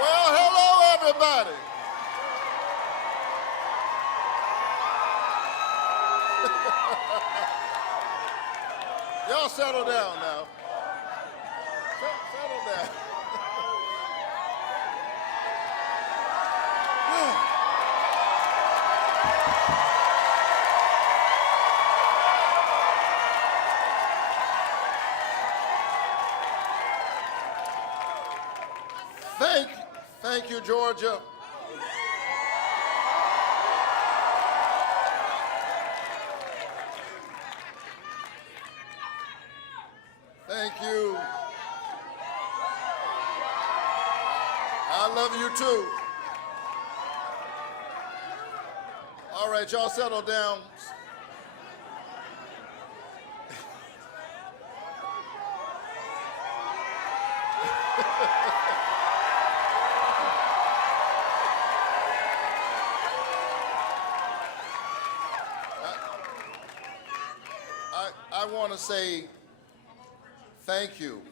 Well, hello, everybody. Y'all settle down now. Settle down. Thank you, Georgia. Thank you. I love you too. All right, y'all settle down. I want to say thank you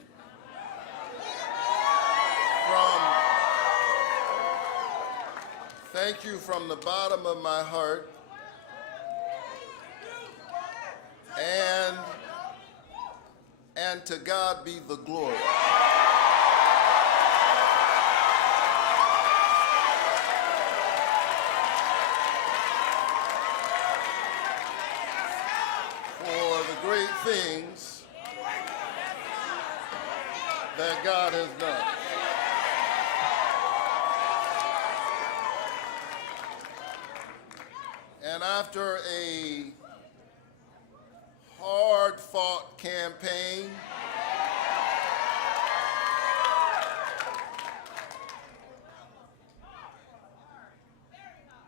from the bottom of my heart, and to God be the glory. Great things that God has done. And after a hard-fought campaign,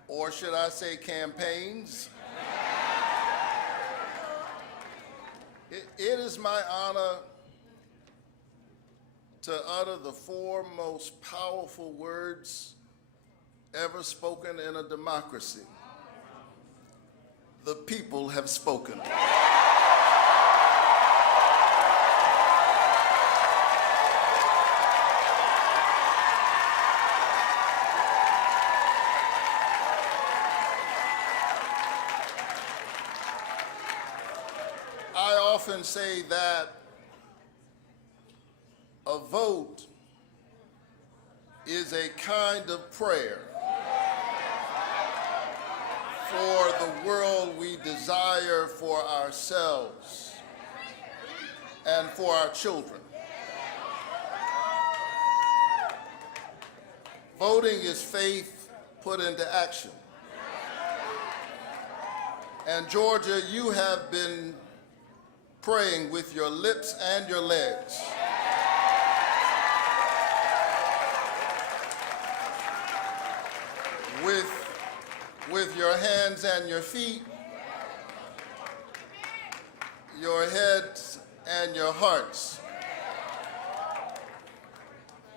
or should I say campaigns, it is my honor to utter the four most powerful words ever spoken in a democracy. The people have spoken. I often say that a vote is a kind of prayer for the world we desire for ourselves and for our children. Voting is faith put into action. And Georgia, you have been praying with your lips and your legs. With your hands and your feet, your heads and your hearts.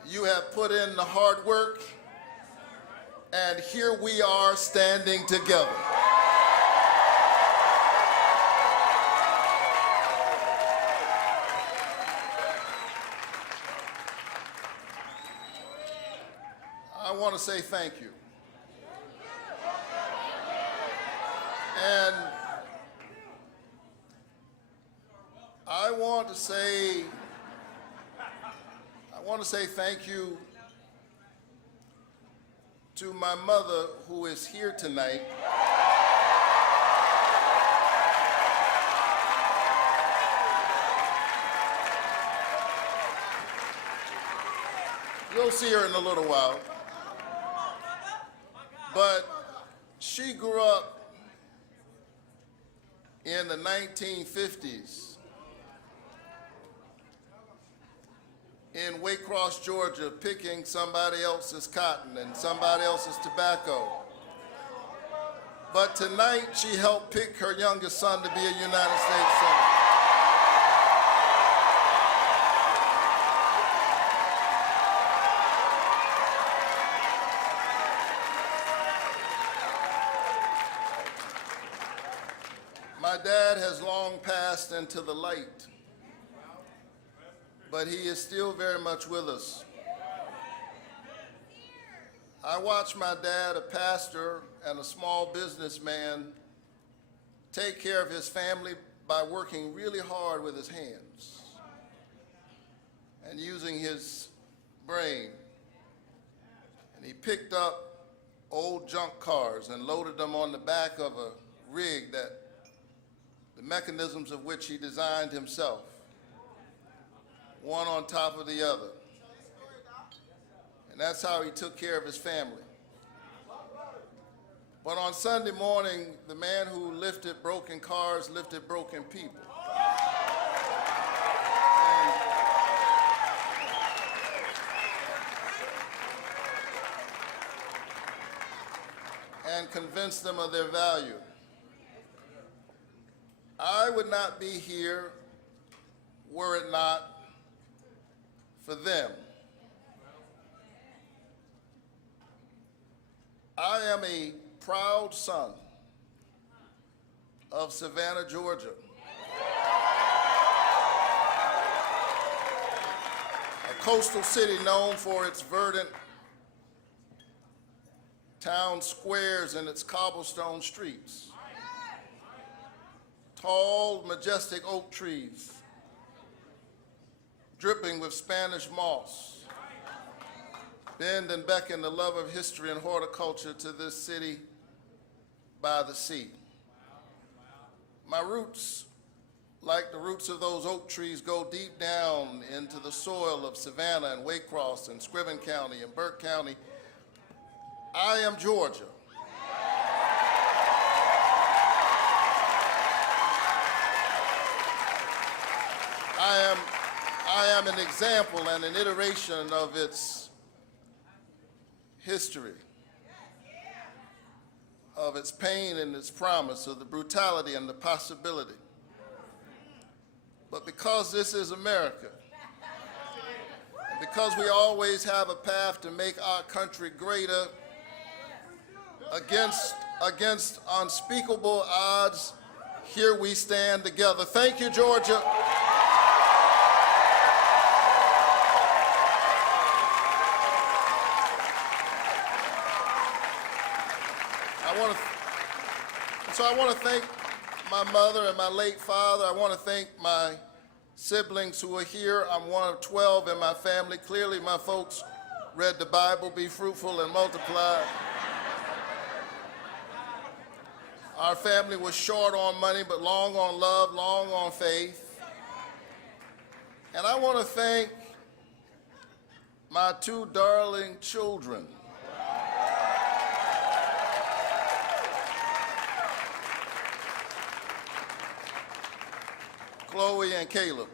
You have put in the hard work, and here we are standing together. I want to say thank you. And I want to say thank you to my mother, who is here tonight. You'll see her in a little while. But she grew up in the 1950s in Waycross, Georgia, picking somebody else's cotton and somebody else's tobacco. But tonight she helped pick her youngest son to be a United States Senator. My dad has long passed into the light, but he is still very much with us. I watched my dad, a pastor and a small businessman, take care of his family by working really hard with his hands and using his brain. And he picked up old junk cars and loaded them on the back of a rig that the mechanisms of which he designed himself, one on top of the other. And that's how he took care of his family. But on Sunday morning, the man who lifted broken cars lifted broken people. And convinced them of their value. I would not be here were it not for them. I am a proud son of Savannah, Georgia, a coastal city known for its verdant town squares and its cobblestone streets, tall, majestic oak trees dripping with Spanish moss, bend and beckon the love of history and horticulture to this city by the sea. My roots, like the roots of those oak trees, go deep down into the soil of Savannah and Waycross and Scriven County and Burke County. I am Georgia. I am an example and an iteration of its history, of its pain and its promise, of the brutality and the possibility. But because this is America, and because we always have a path to make our country greater against unspeakable odds, here we stand together. Thank you, Georgia. I want to thank my mother and my late father. I want to thank my siblings who are here. I'm one of 12 in my family. Clearly, my folks read the Bible, be fruitful and multiply. Our family was short on money, but long on love, long on faith. And I want to thank my two darling children. Chloe and Caleb,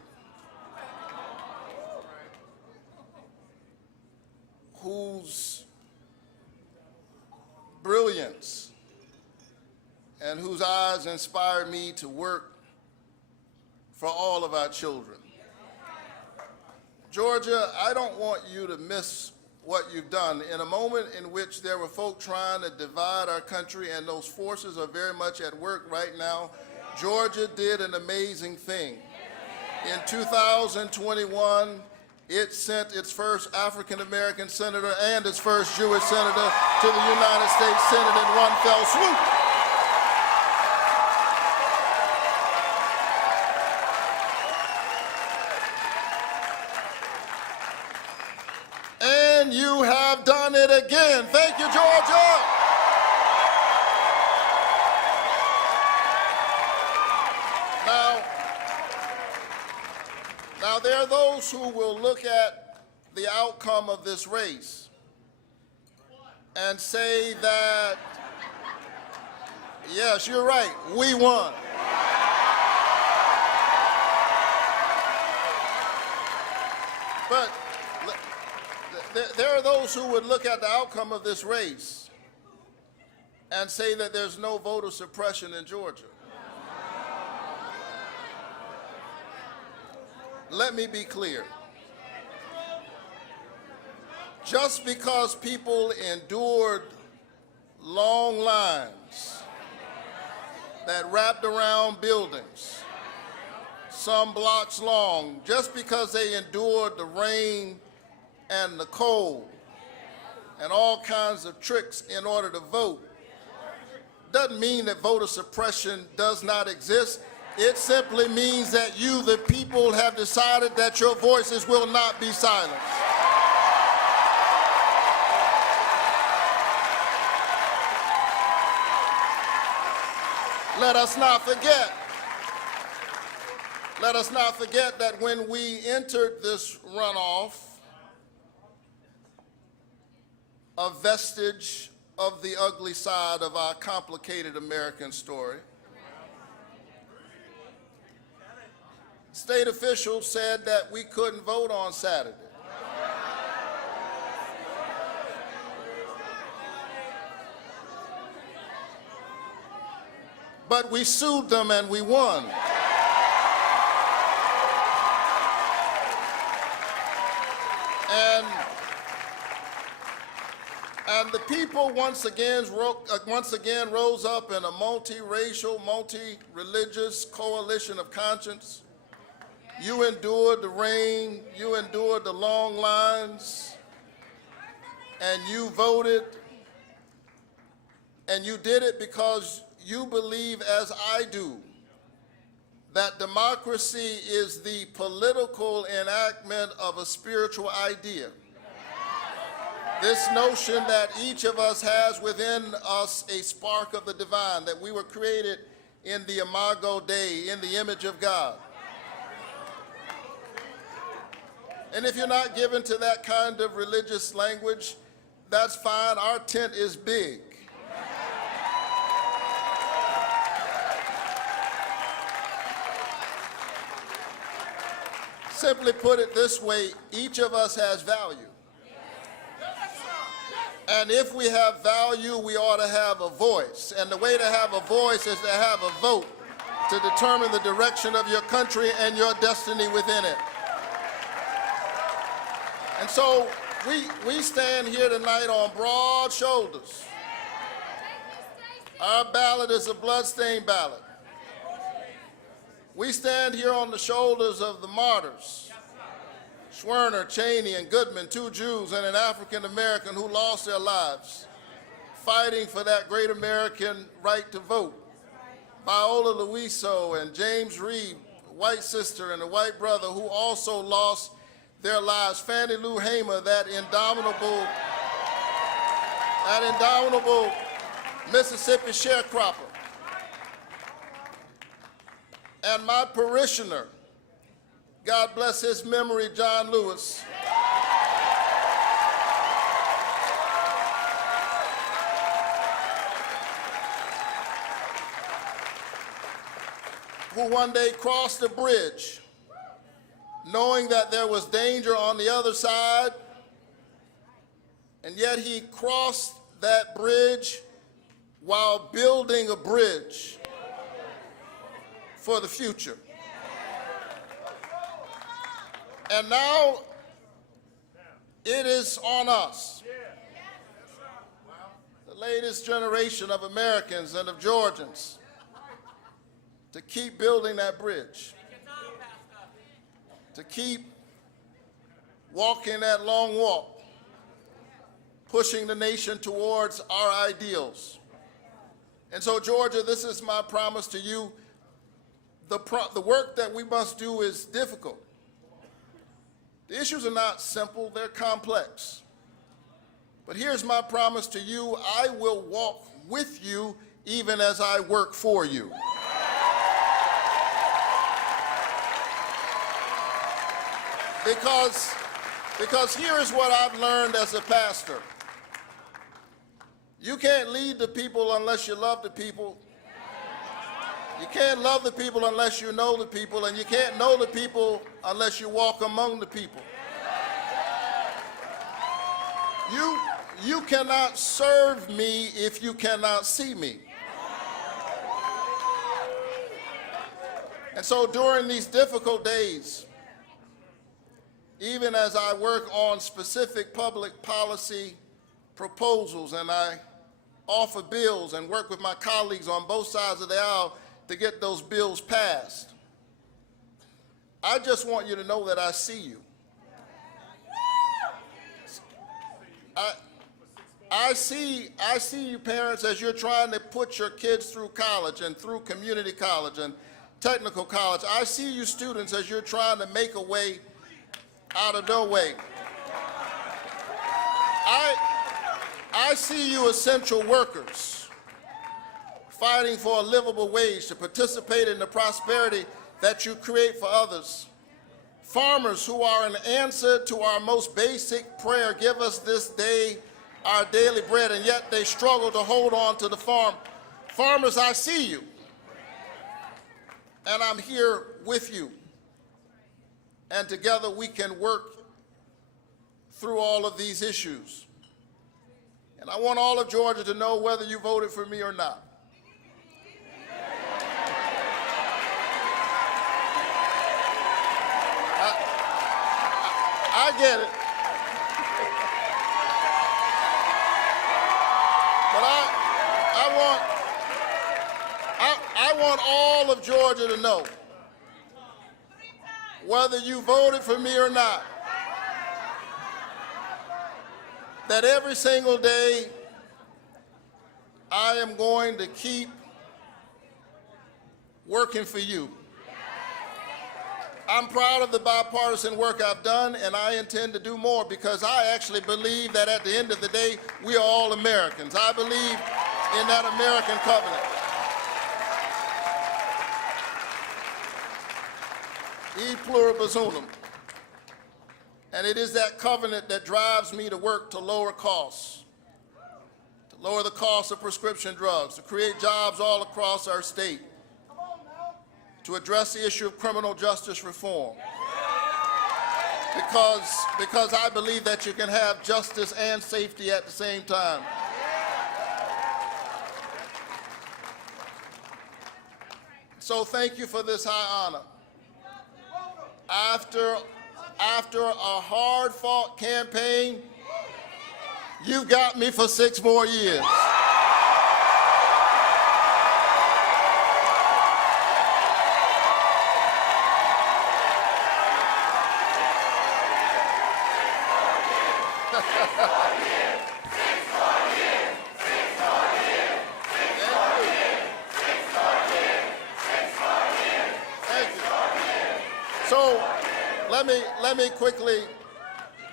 whose brilliance and whose eyes inspired me to work for all of our children. Georgia, I don't want you to miss what you've done. In a moment in which there were folk trying to divide our country, and those forces are very much at work right now, Georgia did an amazing thing. In 2021, it sent its first African-American senator and its first Jewish senator to the United States Senate in one fell swoop. And you have done it again. Thank you, Georgia. Now, there are those who will look at the outcome of this race and say that, yes, you're right, we won. But there are those who would look at the outcome of this race and say that there's no voter suppression in Georgia. Let me be clear. Just because people endured long lines that wrapped around buildings, some blocks long, just because they endured the rain and the cold, and all kinds of tricks in order to vote doesn't mean that voter suppression does not exist. It simply means that you, the people, have decided that your voices will not be silenced. Let us not forget that when we entered this runoff, a vestige of the ugly side of our complicated American story, state officials said that we couldn't vote on Saturday. But we sued them and we won. And the people once again rose up in a multiracial, multi-religious coalition of conscience. You endured the rain, you endured the long lines, and you voted, and you did it because you believe, as I do, that democracy is the political enactment of a spiritual idea. This notion that each of us has within us a spark of the divine, that we were created in the imago Dei, in the image of God. And if you're not given to that kind of religious language, that's fine. Our tent is big. Simply put it this way, each of us has value. And if we have value, we ought to have a voice. And the way to have a voice is to have a vote to determine the direction of your country and your destiny within it. And so we stand here tonight on broad shoulders. Our ballot is a bloodstained ballot. We stand here on the shoulders of the martyrs, Schwerner, Cheney, and Goodman, two Jews and an African American who lost their lives fighting for that great American right to vote. Viola Luiso and James Reed, a white sister and a white brother who also lost their lives. Fannie Lou Hamer, that indomitable Mississippi sharecropper. And my parishioner, God bless his memory, John Lewis, who one day crossed the bridge knowing that there was danger on the other side, and yet he crossed that bridge while building a bridge for the future. And now it is on us, the latest generation of Americans and of Georgians, to keep building that bridge, to keep walking that long walk, pushing the nation towards our ideals. And so, Georgia, this is my promise to you. The work that we must do is difficult. The issues are not simple, they're complex. But here's my promise to you: I will walk with you even as I work for you. Because here is what I've learned as a pastor. You can't lead the people unless you love the people. You can't love the people unless you know the people, and you can't know the people unless you walk among the people. You cannot serve me if you cannot see me. And so during these difficult days, even as I work on specific public policy proposals and I offer bills and work with my colleagues on both sides of the aisle to get those bills passed, I just want you to know that I see you. I see you parents as you're trying to put your kids through college and through community college and technical college. I see you students as you're trying to make a way out of no way. I see you essential workers fighting for a livable wage to participate in the prosperity that you create for others. Farmers who are an answer to our most basic prayer, give us this day our daily bread, and yet they struggle to hold on to the farm. Farmers, I see you, and I'm here with you, and together we can work through all of these issues. And I want all of Georgia to know whether you voted for me or not. I get it. But I want all of Georgia to know, whether you voted for me or not, that every single day I am going to keep working for you. I'm proud of the bipartisan work I've done, and I intend to do more because I actually believe that at the end of the day, we are all Americans. I believe in that American covenant. E pluribus unum. And it is that covenant that drives me to work to lower costs, to lower the cost of prescription drugs, to create jobs all across our state, to address the issue of criminal justice reform. Because I believe that you can have justice and safety at the same time. So thank you for this high honor. After a hard-fought campaign, you got me for 6 more years. So let me quickly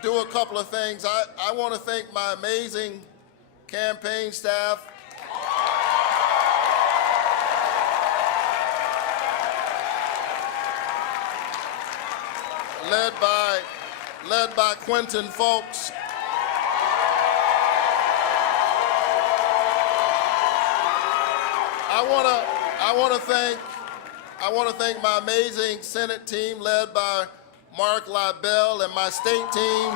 do a couple of things. I want to thank my amazing campaign staff. Led by Quentin Folks. I want to thank my amazing Senate team led by Mark Libel and my state team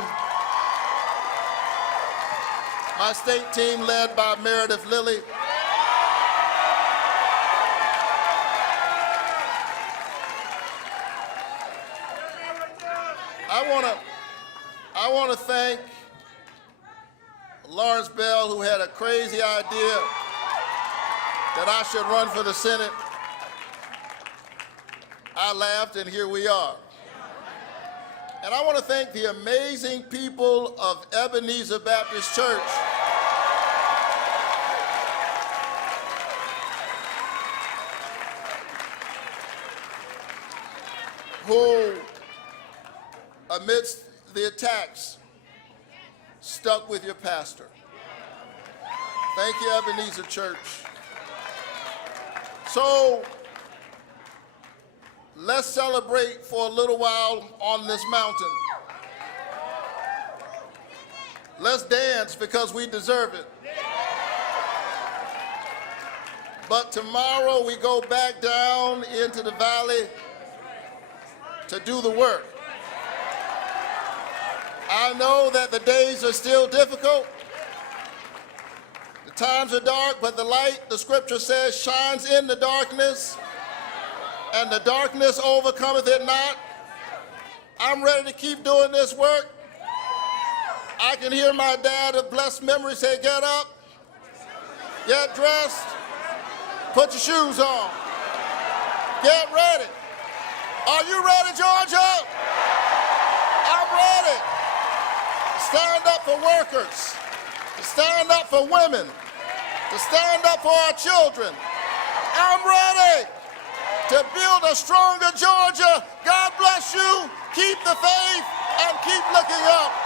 led by Meredith Lilly. I want to thank Lawrence Bell, who had a crazy idea that I should run for the Senate. I laughed, and here we are. And I want to thank the amazing people of Ebenezer Baptist Church who, amidst the attacks, stuck with your pastor. Thank you, Ebenezer Church. So let's celebrate for a little while on this mountain. Let's dance because we deserve it. But tomorrow we go back down into the valley to do the work. I know that the days are still difficult. The times are dark, but the light, the scripture says, shines in the darkness, and the darkness overcometh it not. I'm ready to keep doing this work. I can hear my dad of blessed memory say, get up, get dressed, put your shoes on, get ready. Are you ready, Georgia? I'm ready. Stand up for workers. stand up for women, to stand up for our children. I'm ready to build a stronger Georgia. God bless you. Keep the faith and keep looking up.